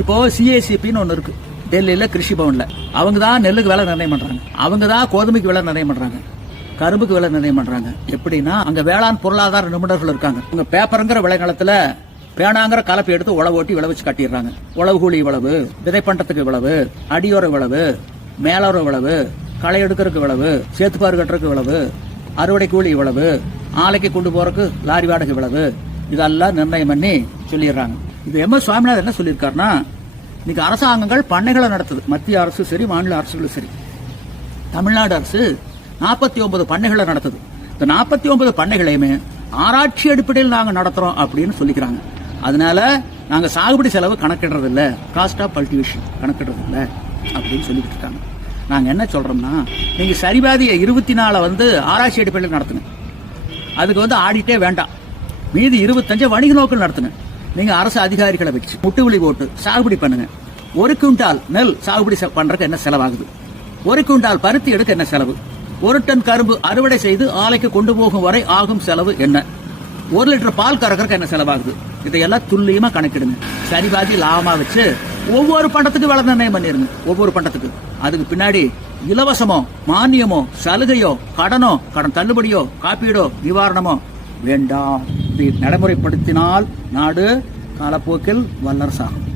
இப்போ சிஏசிபின்னு ஒன்று இருக்கு. டெல்லியில் கிருஷி பவனில். அவங்க தான் நெல்லுக்கு விலை நிர்ணயம் பண்ணுறாங்க அவங்க தான் கோதுமைக்கு விலை நிர்ணயம் பண்ணுறாங்க கரும்புக்கு விலை நிர்ணயம் பண்ணுறாங்க எப்படின்னா அங்கே வேளாண் பொருளாதார நிபுணர்கள் இருக்காங்க. அவங்க பேப்பருங்கிற விளைநிலத்தில் பேனாங்கிற கலப்பை எடுத்து உழவு ஓட்டி விளைவிச்சு கட்டிடுறாங்க. உழவு கூலி இவ்வளவு விதை பண்ணுறதுக்கு இவ்வளவு அடியோர இவ்வளவு மேலோர இவ்வளவு களை எடுக்கிறதுக்கு இவ்வளவு சேத்துப்பாறு கட்டுறதுக்கு இவ்வளவு அறுவடை கூலி இவ்வளவு ஆலைக்கு கொண்டு போறதுக்கு லாரி வாடகை இவ்வளவு இதெல்லாம் நிர்ணயம் பண்ணி சொல்லிடுறாங்க. இது எம். எஸ். சுவாமிநாதன் என்ன சொல்லியிருக்காருன்னா இன்னைக்கு அரசாங்கங்கள் பண்ணைகளை நடத்துது. மத்திய அரசு சரி மாநில அரசுகளும் சரி. தமிழ்நாடு அரசு நாற்பத்தி ஒன்பது பண்ணைகளை நடத்துது. இந்த நாற்பத்தி ஒன்பது பண்ணைகளையுமே ஆராய்ச்சி அடிப்படையில் நாங்கள் நடத்துகிறோம் அப்படின்னு சொல்லிக்கிறாங்க. அதனால நாங்கள் சாகுபடி செலவு கணக்கிடுறது இல்லை காஸ்ட் ஆஃப் கல்டிவேஷன் கணக்கிடுறது இல்லை அப்படின்னு சொல்லிட்டு இருக்காங்க. நாங்கள் என்ன சொல்கிறோம்னா நீங்கள் சரிபாதியை இருபத்தி நாலை வந்து ஆராய்ச்சி அடிப்படையில் நடத்துங்க. அதுக்கு வந்து ஆடிட்டே வேண்டாம். மீதி இருபத்தஞ்சு வணிக நோக்கில் நடத்துங்க. நீங்க அரசு அதிகாரிகளை வச்சு முட்டுவலி போட்டு சாகுபடி பண்ணுங்க. ஒரு குவிண்டால் நெல் சாகுபடி செ- பண்றதுக்கு என்ன செலவாகுது? ஒரு குவிண்டால் பருத்தி எடுக்க என்ன செலவு? ஒரு டன் கரும்பு அறுவடை செய்து ஆலைக்கு கொண்டு போகும் வரை ஆகும் செலவு என்ன? ஒரு லிட்டர் பால் கறக்கறதுக்கு என்ன செலவாகுது? இதையெல்லாம் துல்லியமா கணக்கிடுங்க. சரிபாதி லாபமா வச்சு ஒவ்வொரு பண்டத்துக்கு விலை நிர்ணயம் பண்ணிருங்க. ஒவ்வொரு பண்டத்துக்கு. அதுக்கு பின்னாடி இலவசமோ மானியமோ சலுகையோ கடனோ கடன் தள்ளுபடியோ காப்பீடோ நிவாரணமோ வேண்டாம். நடைமுறைப்படுத்தினால் நாடு காலப்போக்கில் வல்லரசாகும்.